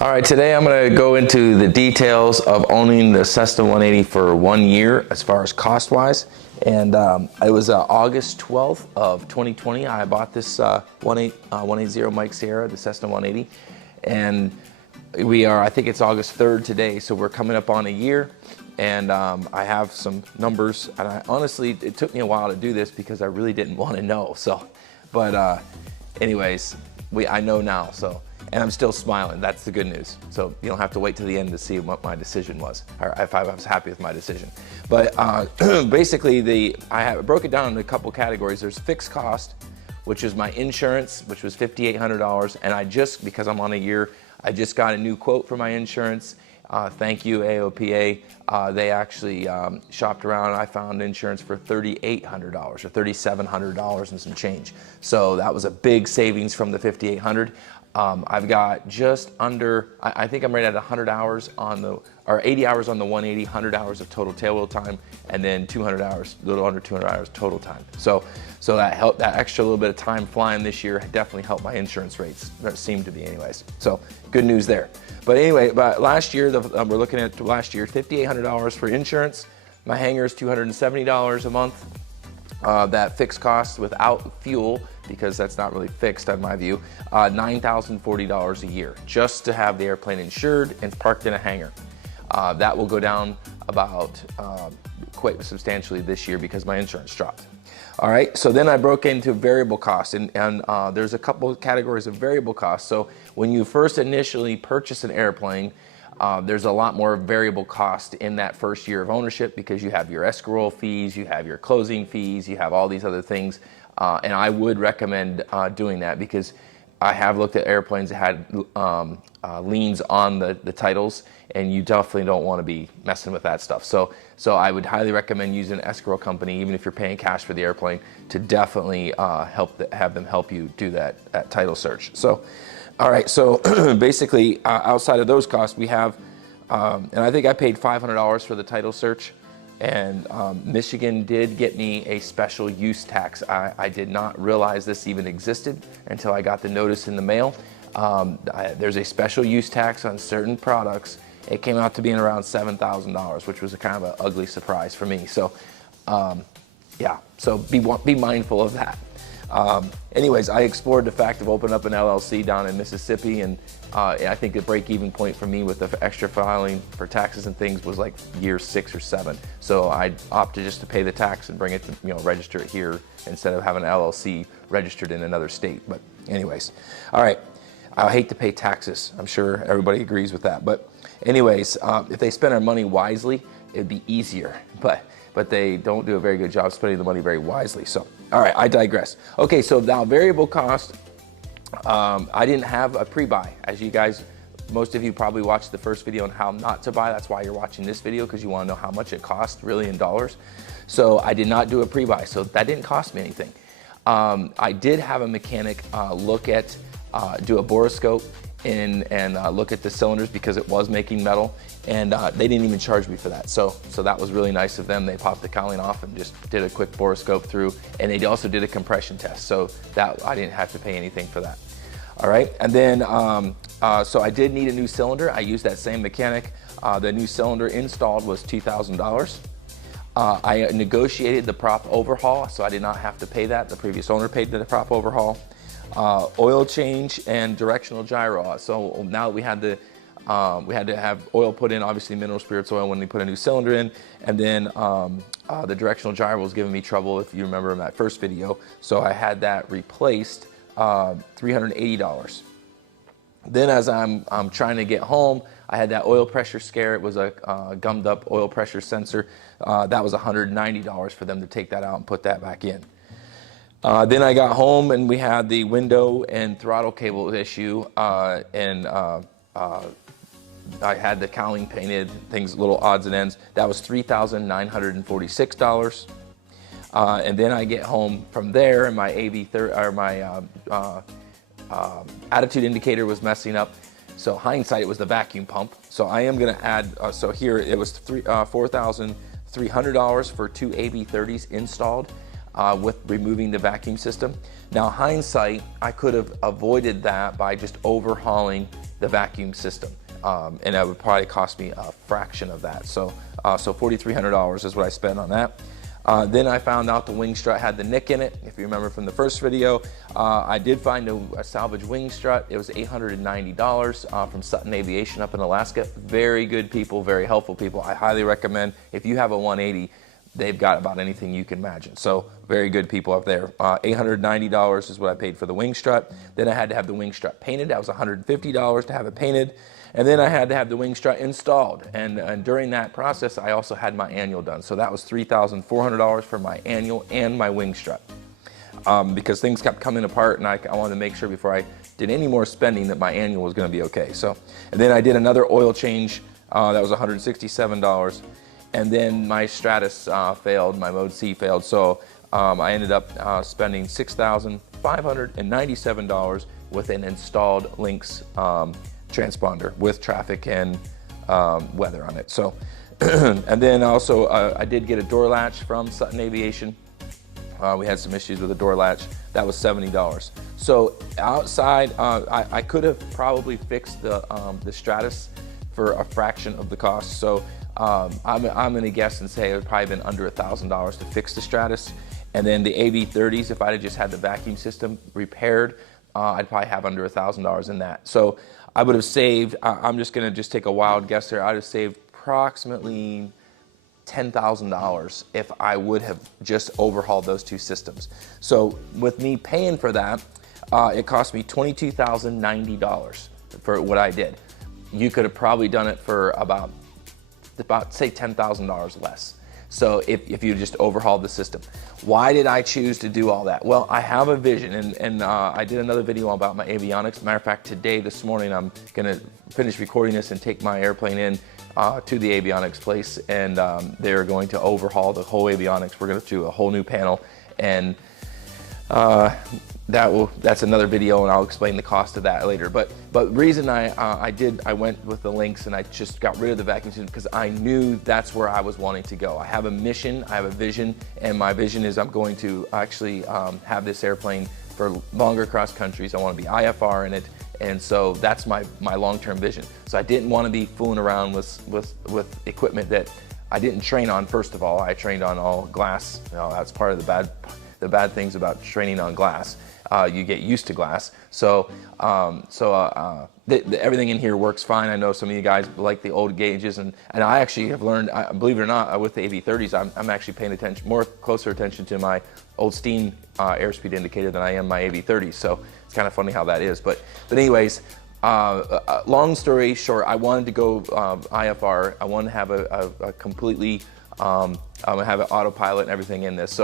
All right, today I'm going to go into the details of owning the Cessna 180 for 1 year as far as cost-wise. And it was August 12th of 2020. I bought this 180 Mike Sierra, the Cessna 180. And I think it's August 3rd today, so we're coming up on a year. And I have some numbers. And honestly, it took me a while to do this because I really didn't want to know. But anyways, I know now. And I'm still smiling. That's the good news. So you don't have to wait till the end to see what my decision was, or if I was happy with my decision. But basically, I broke it down into a couple categories. There's fixed cost, which is my insurance, which was $5,800. And because I'm on a year, I just got a new quote for my insurance. Thank you, AOPA. They actually shopped around and I found insurance for $3,800 or $3,700 and some change. So that was a big savings from the $5,800. I've got just under, I think I'm right at 100 hours or 80 hours on the 180, 100 hours of total tailwheel time, and then 200 hours, a little under 200 hours total time. So that helped, that extra little bit of time flying this year definitely helped my insurance rates. That seemed to be anyways. So good news there. But anyway, last year, we're looking at last year, $5,800 for insurance. My hangar is $270 a month. That fixed cost without fuel, because that's not really fixed in my view, $9,040 a year just to have the airplane insured and parked in a hangar. That will go down about quite substantially this year because my insurance dropped. All right, so then I broke into variable costs, and there's a couple of categories of variable costs. So when you first initially purchase an airplane, there's a lot more variable cost in that first year of ownership because you have your escrow fees, you have your closing fees, you have all these other things. And I would recommend doing that because I have looked at airplanes that had liens on the titles, and you definitely don't want to be messing with that stuff. So I would highly recommend using an escrow company, even if you're paying cash for the airplane, to definitely have them help you do that title search. So, all right, so basically outside of those costs, we have, and I think I paid $500 for the title search. And Michigan did get me a special use tax. I did not realize this even existed until I got the notice in the mail. There's a special use tax on certain products. It came out to being around $7,000, which was a kind of an ugly surprise for me. So, yeah, so be mindful of that. Anyways, I explored the fact of opening up an LLC down in Mississippi, and I think the break-even point for me with the extra filing for taxes and things was like year 6 or 7. So I opted just to pay the tax and bring it to, register it here instead of having an LLC registered in another state. But anyways, all right, I hate to pay taxes. I'm sure everybody agrees with that. But anyways, if they spend our money wisely, it'd be easier. But they don't do a very good job spending the money very wisely. So, all right, I digress. Okay, so now variable cost, I didn't have a pre-buy. As you guys, most of you probably watched the first video on how not to buy. That's why you're watching this video, because you want to know how much it costs really in dollars. So I did not do a pre-buy, so that didn't cost me anything. I did have a mechanic do a boroscope and look at the cylinders because it was making metal, and they didn't even charge me for that. So that was really nice of them. They popped the cowling off and just did a quick boroscope through, and they also did a compression test. So that I didn't have to pay anything for that. All right, and then so I did need a new cylinder. I used that same mechanic. The new cylinder installed was $2,000. I negotiated the prop overhaul, so I did not have to pay that. The previous owner paid the prop overhaul. Oil change and directional gyro. So now we had to have oil put in, obviously mineral spirits oil when we put a new cylinder in, and then the directional gyro was giving me trouble, if you remember in that first video. So I had that replaced, $380. Then as I'm trying to get home, I had that oil pressure scare. It was a gummed up oil pressure sensor. That was $190 for them to take that out and put that back in. Then I got home and we had the window and throttle cable issue, and I had the cowling painted, things, little odds and ends. That was $3,946. And then I get home from there, and my attitude indicator was messing up. So hindsight, it was the vacuum pump. So I am going to add. So here it was $4,300 for 2 AB30s installed. With removing the vacuum system. Now hindsight, I could have avoided that by just overhauling the vacuum system. And that would probably cost me a fraction of that. So $4,300 is what I spent on that. Then I found out the wing strut had the nick in it. If you remember from the first video, I did find a salvage wing strut. It was $890 from Sutton Aviation up in Alaska. Very good people, very helpful people. I highly recommend, if you have a 180, they've got about anything you can imagine. So very good people up there. $890 is what I paid for the wing strut. Then I had to have the wing strut painted. That was $150 to have it painted. And then I had to have the wing strut installed. And during that process, I also had my annual done. So that was $3,400 for my annual and my wing strut. Because things kept coming apart, and I wanted to make sure before I did any more spending that my annual was going to be okay. So, and then I did another oil change. That was $167. And then my Stratus failed, my Mode C failed. So I ended up spending $6,597 with an installed Lynx transponder with traffic and weather on it. So, and then also I did get a door latch from Sutton Aviation. We had some issues with the door latch. That was $70. So outside, I could have probably fixed the Stratus for a fraction of the cost. So I'm gonna guess and say it would probably been under $1,000 to fix the Stratus. And then the AV30s, if I'd have just had the vacuum system repaired, I'd probably have under $1,000 in that. So I would have saved, I'm just gonna take a wild guess here, I'd have saved approximately $10,000 if I would have just overhauled those two systems. So with me paying for that, it cost me $22,090 for what I did. You could have probably done it for about say $10,000 less. So if you just overhauled the system. Why did I choose to do all that? Well, I have a vision, and I did another video about my avionics. Matter of fact, this morning, I'm gonna finish recording this and take my airplane in to the avionics place, and they're going to overhaul the whole avionics. We're gonna do a whole new panel, and that's another video, and I'll explain the cost of that later. But reason I went with the Lynx and I just got rid of the vacuum system because I knew that's where I was wanting to go. I have a mission, I have a vision, and my vision is I'm going to actually have this airplane for longer cross countries. I want to be IFR in it, and so that's my long-term vision. So I didn't want to be fooling around with equipment that I didn't train on. First of all, I trained on all glass. You know, that's part of the bad things about training on glass. You get used to glass. So everything in here works fine. I know some of you guys like the old gauges, and I actually have learned, believe it or not, with the AV30s, I'm actually paying closer attention to my old Steam airspeed indicator than I am my AV30s. So it's kind of funny how that is. But anyways, long story short, I wanted to go IFR. I wanted to have a completely, I'm gonna have an autopilot and everything in this.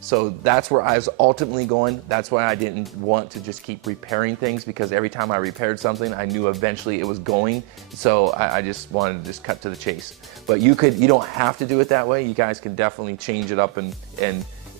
So that's where I was ultimately going. That's why I didn't want to just keep repairing things, because every time I repaired something, I knew eventually it was going. So I just wanted to just cut to the chase. But you don't have to do it that way. You guys can definitely change it up, and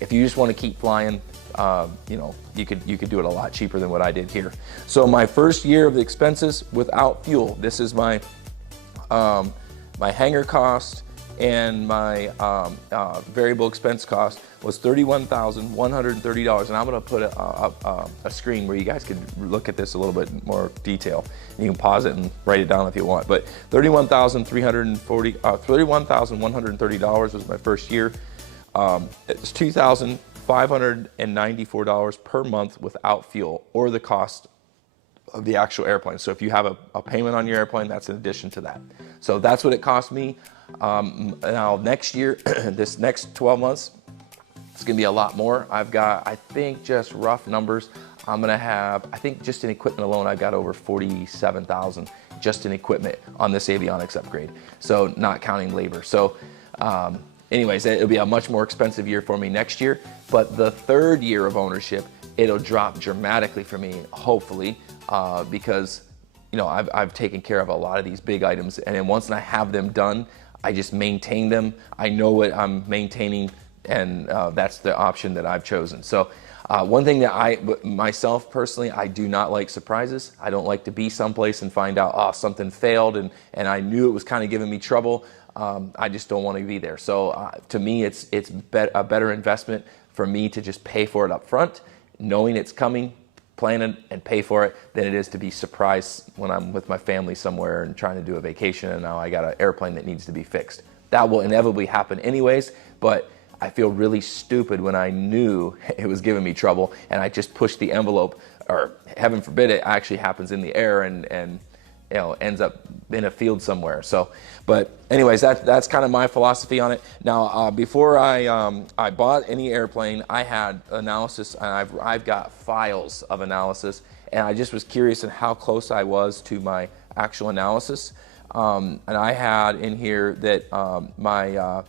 if you just want to keep flying, you know, you could do it a lot cheaper than what I did here. So my first year of the expenses without fuel, this is my my hangar cost and my variable expense cost was $31,130, and I'm going to put a screen where you guys could look at this a little bit more detail. You can pause it and write it down if you want. But $31,130 was my first year. It's $2,594 per month without fuel, or the cost of the actual airplane. So if you have a payment on your airplane, that's in addition to that. So that's what it cost me. Now next year, this next 12 months, it's gonna be a lot more. I've got, I think, just rough numbers, I'm gonna have, I think just in equipment alone, I've got over 47,000 just in equipment on this avionics upgrade. So not counting labor. So anyways, it'll be a much more expensive year for me next year, but the third year of ownership, it'll drop dramatically for me, hopefully, because you know, I've taken care of a lot of these big items, and then once I have them done, I just maintain them. I know what I'm maintaining, and that's the option that I've chosen. So one thing that myself personally, I do not like surprises. I don't like to be someplace and find out, oh, something failed, and I knew it was kind of giving me trouble. I just don't want to be there. So to me, it's a better investment for me to just pay for it up front, knowing it's coming, plan it and pay for it than it is to be surprised when I'm with my family somewhere and trying to do a vacation and now I got an airplane that needs to be fixed. That will inevitably happen anyways, but I feel really stupid when I knew it was giving me trouble and I just pushed the envelope, or heaven forbid it actually happens in the air and you know, ends up in a field somewhere. So, but anyways, that's kind of my philosophy on it. Now, before I bought any airplane, I had analysis, and I've got files of analysis, and I just was curious in how close I was to my actual analysis. And I had in here that my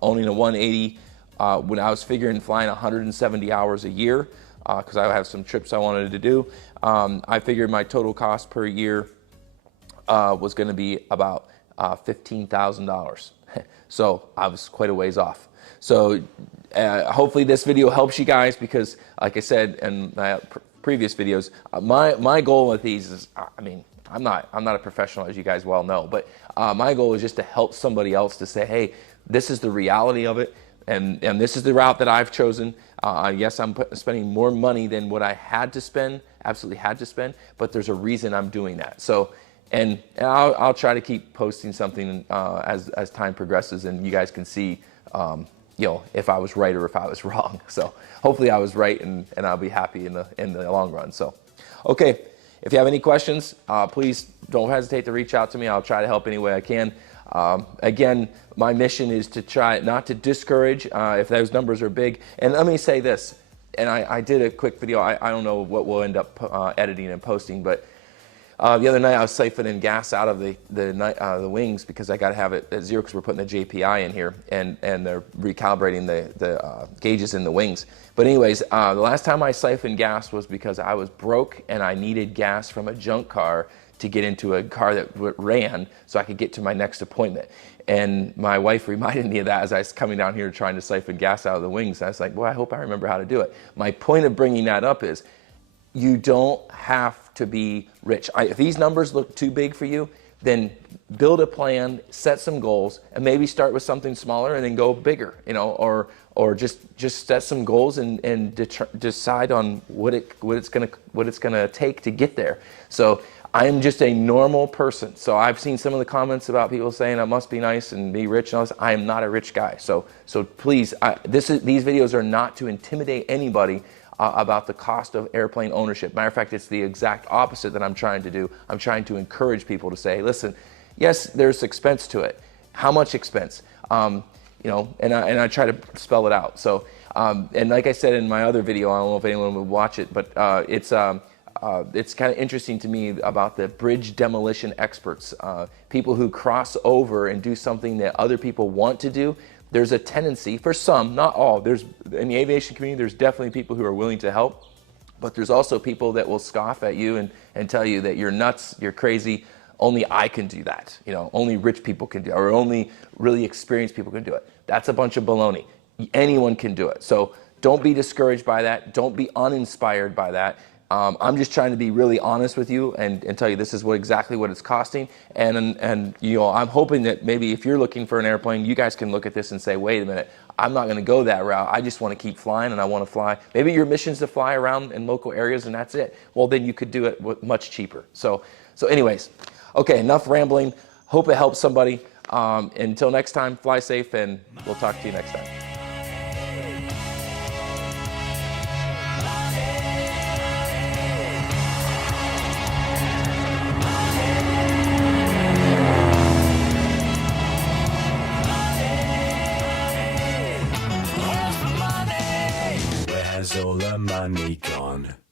owning a 180, when I was figuring flying 170 hours a year, because I have some trips I wanted to do, I figured my total cost per year was going to be about $15,000. So I was quite a ways off. So hopefully this video helps you guys, because like I said in my previous videos, my goal with these is, I mean, I'm not a professional, as you guys well know, but my goal is just to help somebody else to say, hey, this is the reality of it, and this is the route that I've chosen. Yes, I'm spending more money than what I had to spend, absolutely had to spend, but there's a reason I'm doing that. So, and I'll try to keep posting something as time progresses, and you guys can see, you know, if I was right or if I was wrong. So hopefully I was right, and I'll be happy in the long run. So, okay, if you have any questions, please don't hesitate to reach out to me. I'll try to help any way I can. Again, my mission is to try not to discourage if those numbers are big. And let me say this, and I did a quick video. I don't know what we'll end up editing and posting, but the other night I was siphoning gas out of the wings, because I got to have it at zero because we're putting the JPI in here, and they're recalibrating the gauges in the wings. But anyways, the last time I siphoned gas was because I was broke and I needed gas from a junk car to get into a car that ran so I could get to my next appointment. And my wife reminded me of that as I was coming down here trying to siphon gas out of the wings. And I was like, well, I hope I remember how to do it. My point of bringing that up is, you don't have to be rich. If these numbers look too big for you, then build a plan, set some goals, and maybe start with something smaller and then go bigger, you know, or just set some goals and decide on what it's gonna take to get there. So I'm just a normal person. So I've seen some of the comments about people saying I must be nice and be rich and all this. I am not a rich guy. So please, these videos are not to intimidate anybody about the cost of airplane ownership. Matter of fact, it's the exact opposite that I'm trying to do. I'm trying to encourage people to say, listen, yes, there's expense to it. How much expense? You know, and I try to spell it out. So, and like I said in my other video, I don't know if anyone would watch it, but it's kind of interesting to me about the bridge demolition experts, people who cross over and do something that other people want to do. There's a tendency, for some, not all, in the aviation community, there's definitely people who are willing to help, but there's also people that will scoff at you and tell you that you're nuts, you're crazy, only I can do that. You know, only rich people can do it, or only really experienced people can do it. That's a bunch of baloney. Anyone can do it. So don't be discouraged by that. Don't be uninspired by that. I'm just trying to be really honest with you and tell you this is exactly what it's costing. And you know, I'm hoping that maybe if you're looking for an airplane, you guys can look at this and say, wait a minute, I'm not going to go that route. I just want to keep flying, and I want to fly. Maybe your mission's to fly around in local areas and that's it. Well, then you could do it much cheaper. So anyways, okay, enough rambling. Hope it helps somebody. Until next time, fly safe, and we'll talk to you next time. Where's all the money gone?